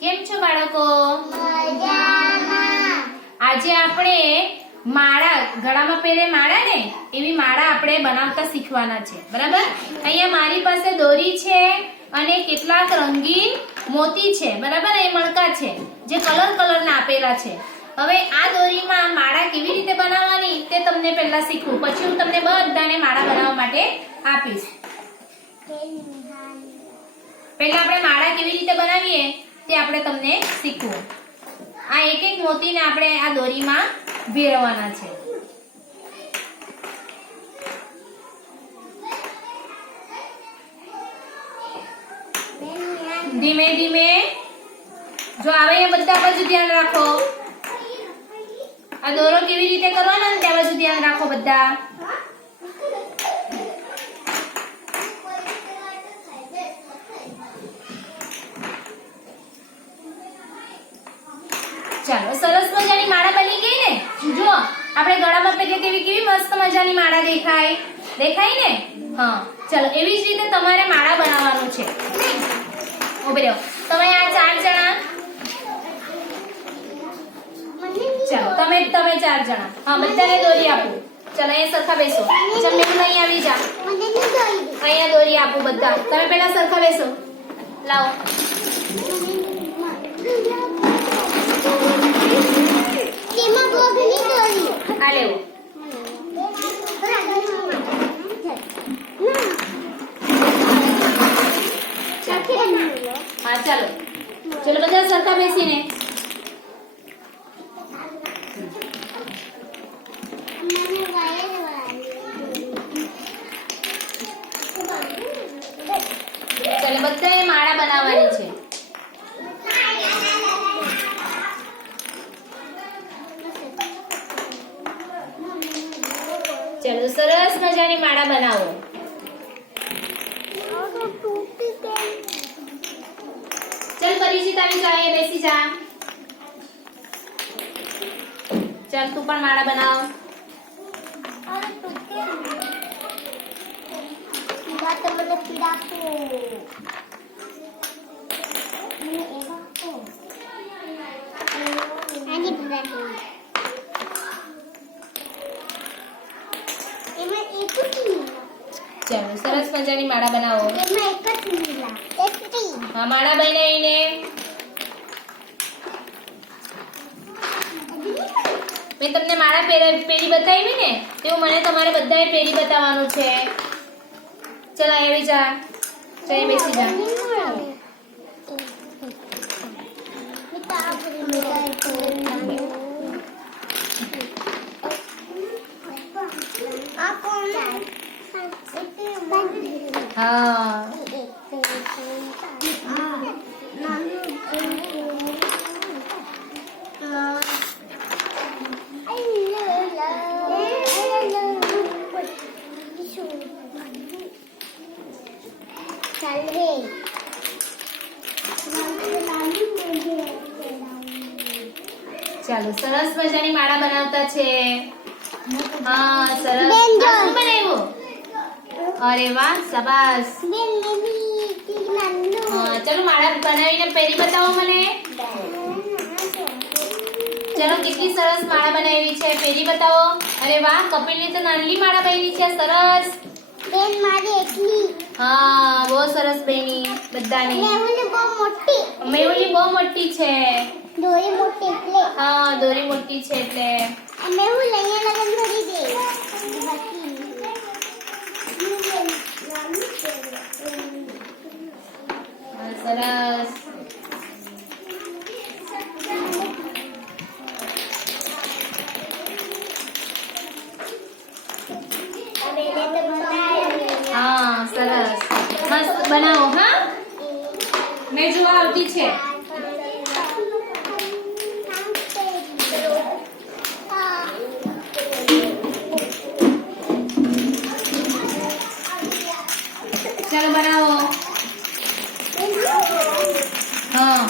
કેમ છો બાળકો? આજે આપણે માળા, ગળામાં પહેરે માળા ને એવી માળા આપણે બનાવતા શીખવાના છે, બરાબર? અહીંયા મારી પાસે દોરી છે અને કેટલાક રંગીન મોતી છે, બરાબર? એ મણકા છે જે કલરના આપેલા છે. હવે આ દોરીમાં માળા કેવી રીતે બનાવવાની તે તમને પહેલા શીખવું, પછી હું તમને બધાને માળા બનાવવા માટે આપીશ. પહેલા આપણે માળા કેવી રીતે બનાવીએ તે આપણે તમને શીખવું. આ એક એક મોતીને આપણે આ દોરીમાં ભેરવવાના છે. ધીમે ધીમે જો આવે એ બધા બાજુ ધ્યાન રાખો. આ દોરો કેવી રીતે કરવાનો ને ત્યાં બાજુ ધ્યાન રાખો બધા. ચાલો, સરસ મજાની માળા બની ગઈ ને. જો આપણે ગળામાં પહેરીએ તેવી કેવી મસ્ત મજાની માળા દેખાય ને. હા, ચાલો એવી જ રીતે તમારે માળા બનાવવાનું છે. ઉભી રહો. તમે આ 4 જણા, ચાલો તમે 4 જણા, હા બધાને દોરી આપો. ચાલો અહીંયા સરખા બેસો. ચાલ મેં અહીં આવી જા. અહીંયા દોરી આપો બધા. તમે પહેલા સરખા બેસો. લાવો. આ લેવો. હા ચાલો, ચલો બધા સરખા બેસીને. ચાલો બધાએ માળા બનાવવાની છે. ચલો સરસ મજાની માળા બનાવો. चल परिचित આવી જાય, બેસી જા. ચલ તું પણ માળા બનાવ. ચલો સરસ મજાની માળા બનાવો. હા માળા બનાવીને મેં તમને માળા પહેરી બતાવી ને તેવું મને તમારે બધાએ પહેરી બતાવવાનું છે. ચલ આવી જા. ચાલ બેસી જા. હા ચાલો સરસ મજાની માળા બનાવતા છે. હા સરસ. શું બનાવ્યું? અરે વાહ, શાબાશ. હા ચલો માળા બનાવીને પહેરી બતાવો મને. ચલો કેટલી સરસ માળા બનાવી છે, પહેરી બતાવો. અરે વાહ, કપિલની તો નાની માળા બની છે. સરસ બેન મારી એકલી. હા બહુ સરસ બેની બધાની. મેહુલની બહુ મોટી છે. દોરી મોટી એટલે. હા દોરી મોટી છે એટલે. મેહુલ અહીંયા લગન કરી દે. સરસ. હા સરસ મસ્ત બનાવો. હા મેં જોવા આવતી છે. ચાલો બનાવો. હા